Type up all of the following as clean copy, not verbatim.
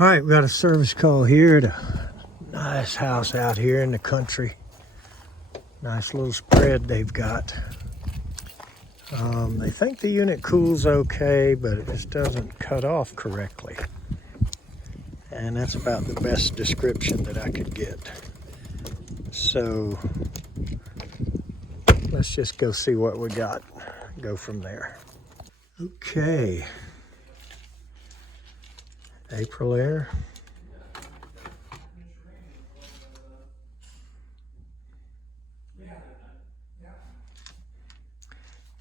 All right, we got a service call here at a nice house out here in the country. Nice little spread they've got. They think the unit cools okay, but it just doesn't cut off correctly. And that's about the best description that I could get. So let's just go see what we got. Go from there. Okay. April air.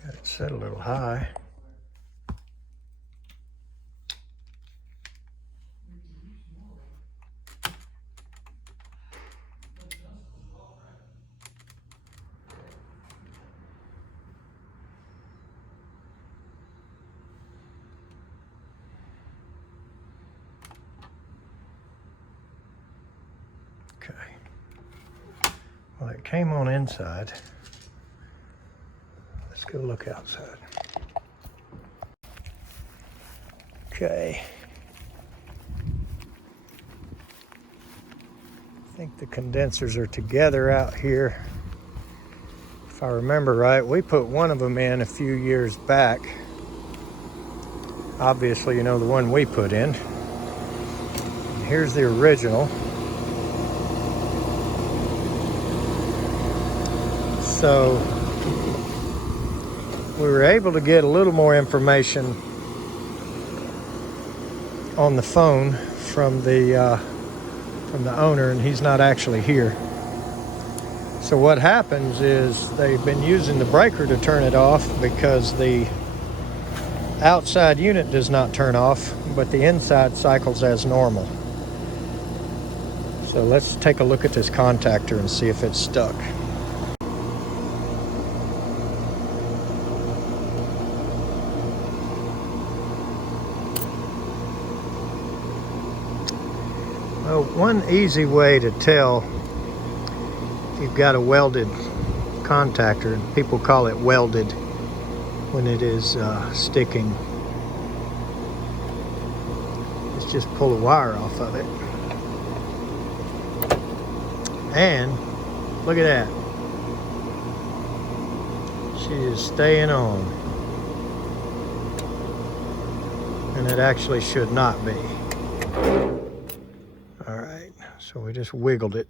Got it set a little high. Okay. Well, it came on inside. Let's go look outside. Okay. I think the condensers are together out here. If I remember right, we put one of them in a few years back. Obviously, you know the one we put in. And here's the original. So we were able to get a little more information on the phone from the owner, and he's not actually here. So what happens is they've been using the breaker to turn it off because the outside unit does not turn off, but the inside cycles as normal. So let's take a look at this contactor and see if it's stuck. Well, one easy way to tell if you've got a welded contactor, and people call it welded when it is sticking, is just pull a wire off of it. And look at that. She is staying on. And it actually should not be. All right, so we just wiggled it.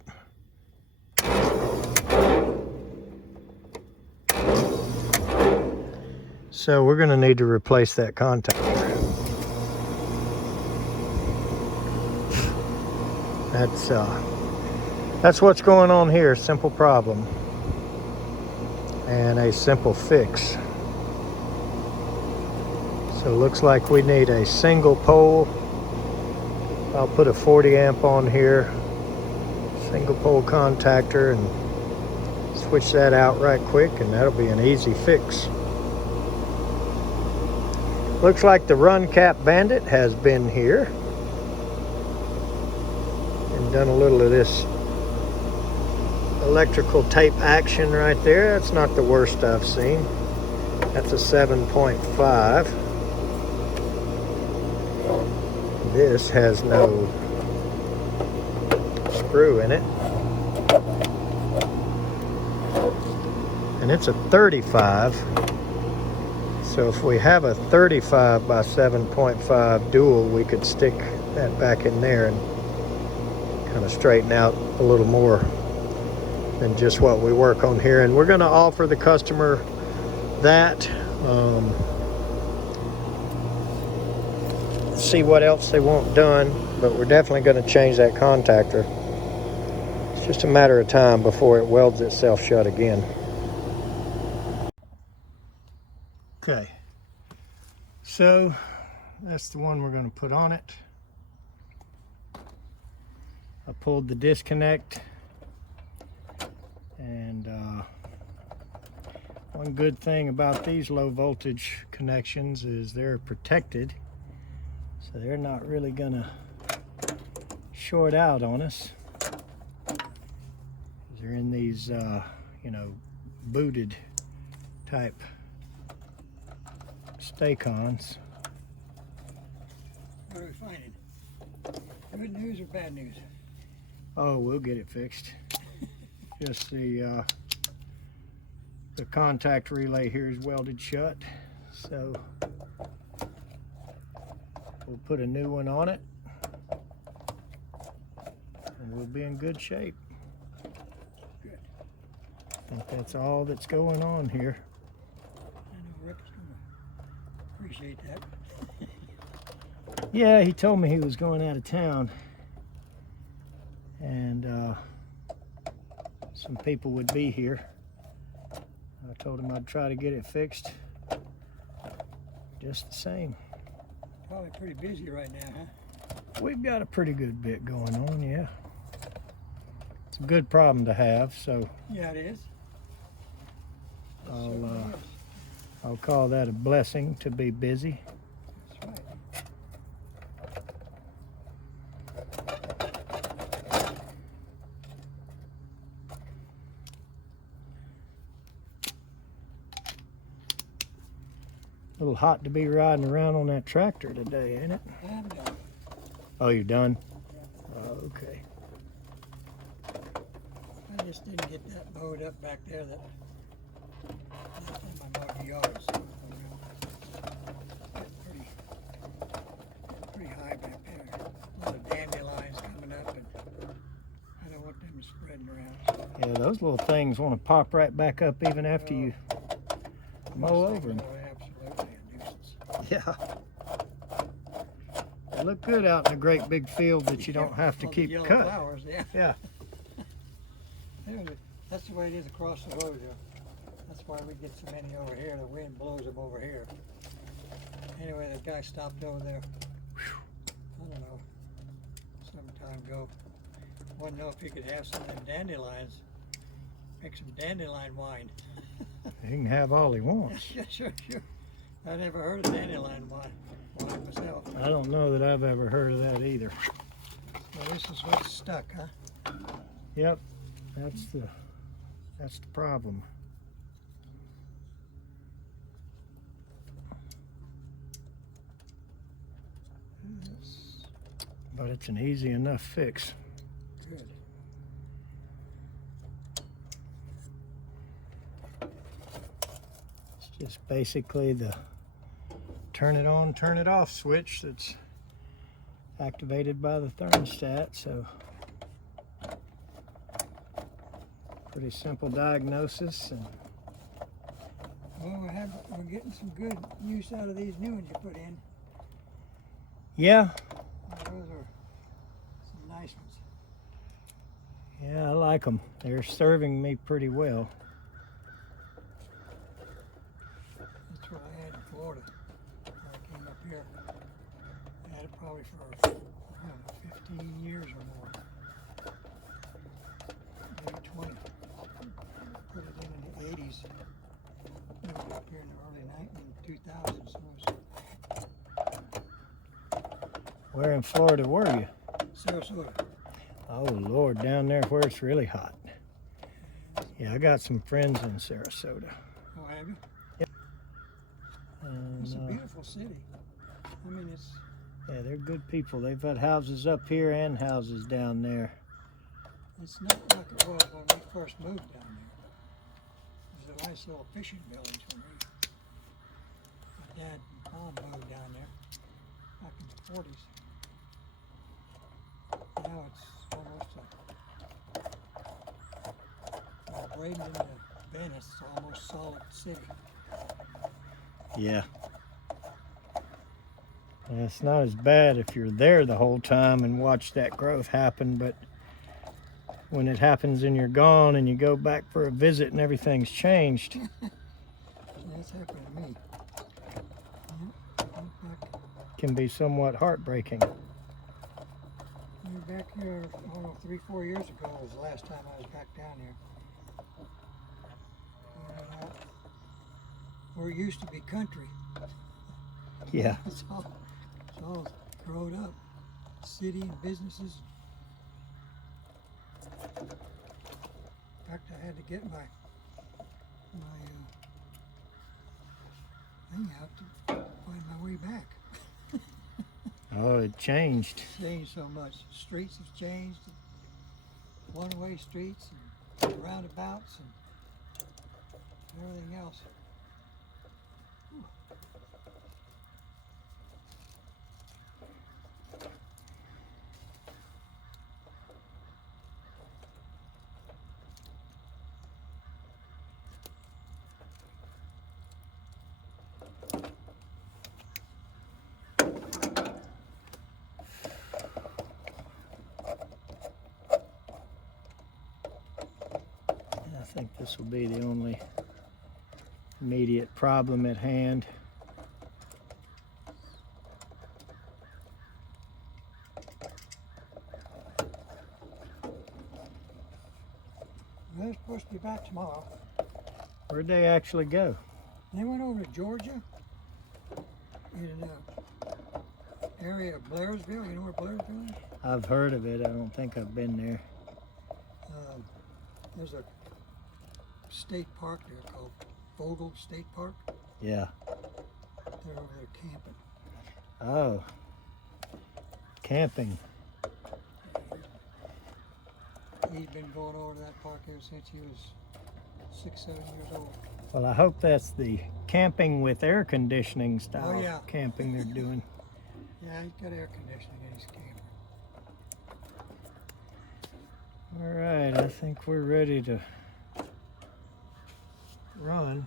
So we're gonna need to replace that contactor. That's what's going on here. Simple problem and a simple fix. So it looks like we need a single pole. I'll put a 40 amp on here, single pole contactor, and switch that out right quick, and that'll be an easy fix. Looks like the run cap bandit has been here and done a little of this electrical tape action right there. That's not the worst I've seen. That's a 7.5. This has no screw in it. And it's a 35. So if we have a 35 by 7.5 dual, we could stick that back in there and kind of straighten out a little more than just what we work on here. And we're going to offer the customer that. See what else they want done, but we're definitely going to change that contactor. It's just a matter of time before it welds itself shut again. Okay, so that's the one we're going to put on it. I pulled the disconnect, and one good thing about these low voltage connections is they're protected. So they're not really gonna short out on us. They're in these, you know, booted type stay-cons. Where do we find it? Good news or bad news? Oh, we'll get it fixed. Just the contact relay here is welded shut, so we'll put a new one on it and we'll be in good shape. Good. I think that's all that's going on here. I know Rick's gonna appreciate that. Yeah, he told me he was going out of town and some people would be here. I told him I'd try to get it fixed just the same. Probably pretty busy right now, huh? We've got a pretty good bit going on, yeah. It's a good problem to have, so Yeah, it is. It certainly is. I'll call that a blessing to be busy. That's right. A little hot to be riding around on that tractor today, ain't it? I'm done. Oh, you're done? Oh, okay. I just didn't get that mowed up back there that last time I mowed the yard. So it's pretty high back there. A lot of dandelions coming up, and I don't want them spreading around. So Yeah, those little things want to pop right back up even after you mow over them. Absolutely a nuisance. Yeah. They look good out in a great big field that you don't have to All the keep yellow cut. flowers, yeah. Yeah. That's the way it is across the road here. That's why we get so many over here. The wind blows them over here. Anyway, the guy stopped over there. I don't know, some time ago. Wanted to know if he could have some of them dandelions. Make some dandelion wine. He can have all he wants. Yeah, sure. I never heard of dandelion wine myself. I don't know that I've ever heard of that either. Well, this is what's stuck, huh? Yep, that's the problem. But it's an easy enough fix. Good. It's just basically the turn it on, turn it off switch that's activated by the thermostat, so pretty simple diagnosis. And Well, we're getting some good use out of these new ones you put in. yeah, Those are some nice ones. yeah, I like them. They're serving me pretty well. That's what I had in Florida when I came up here. I had it probably for, I don't know, 15 years or more. Maybe 20. Put it in the 80s. Moved up here in the early 2000s. So Where in Florida were you? Sarasota. Oh Lord, down there where it's really hot. Yeah, I got some friends in Sarasota. Oh, have you? And, It's a beautiful city. I mean, it's yeah, they're good people. They've got houses up here and houses down there. not like it was when we first moved down there. It was a nice little fishing village when my dad and mom moved down there back in the 40s. Now it's almost Braden into Venice, almost solid city. Yeah. Yeah, it's not as bad if you're there the whole time and watch that growth happen, but when it happens and you're gone and you go back for a visit and everything's changed. That's happened to me. Yeah, Can be somewhat heartbreaking. we were back here, I don't know, 3-4 years ago was the last time I was back down here. And, where it used to be country. Yeah. It's all grown up. City and businesses. In fact, I had to get my thing out to find my way back. Oh, it changed. It's changed so much. Streets have changed. One-way streets and roundabouts and everything else. Whew. I think this will be the only immediate problem at hand. They're supposed to be back tomorrow. Where'd they actually go? They went over to Georgia in an area of Blairsville. You know where Blairsville is? I've heard of it. I don't think I've been there. There's a state park there called Vogel State Park. Yeah. They're over there camping. Oh. Camping. He's been going over to that park ever since he was 6, 7 years old. Well, I hope that's the camping with air conditioning style Oh, yeah. camping they're doing. Yeah, he's got air conditioning in his camper. All right, I think we're ready to run.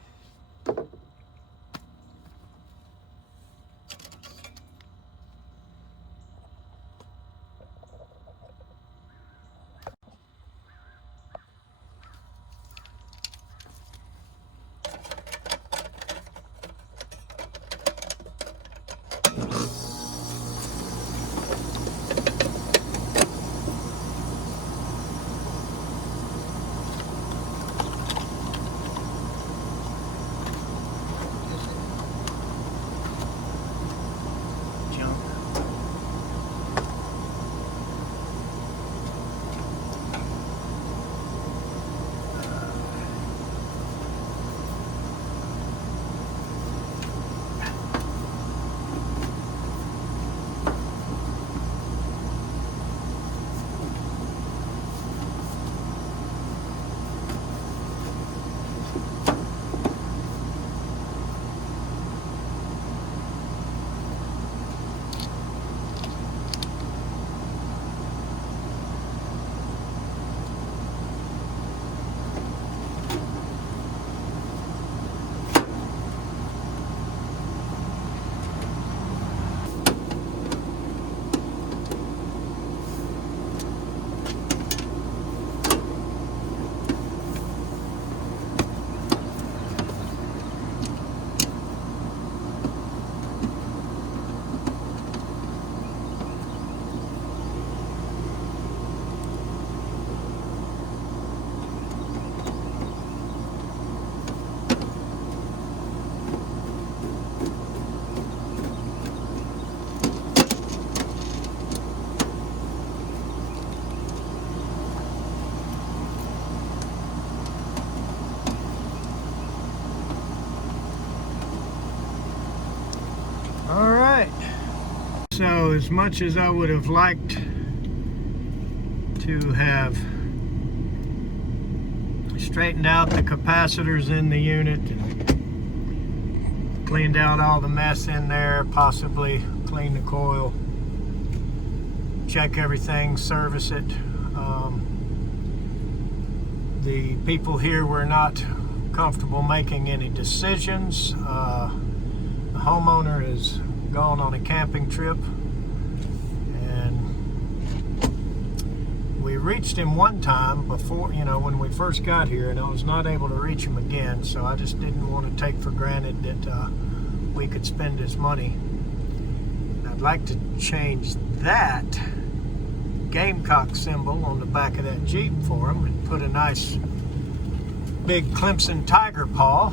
All right. So as much as I would have liked to have straightened out the capacitors in the unit and cleaned out all the mess in there, possibly clean the coil, check everything, service it. The people here were not comfortable making any decisions. The homeowner has gone on a camping trip, and we reached him one time before, you know, when we first got here, and I was not able to reach him again, so I just didn't want to take for granted that we could spend his money. I'd like to change that Gamecock symbol on the back of that Jeep for him and put a nice big Clemson tiger paw.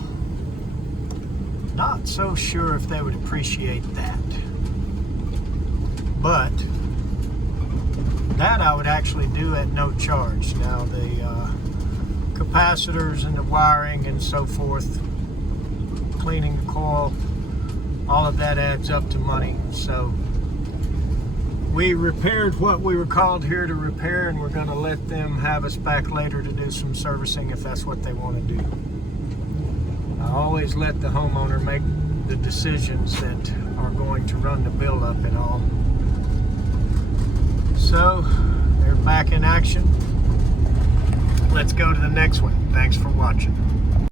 Not so sure if they would appreciate that, but that I would actually do at no charge. Now the capacitors and the wiring and so forth, cleaning the coil, all of that adds up to money. So we repaired what we were called here to repair, and we're going to let them have us back later to do some servicing if that's what they want to do. I always let the homeowner make the decisions that are going to run the bill up and all. So they're back in action. Let's go to the next one. Thanks for watching.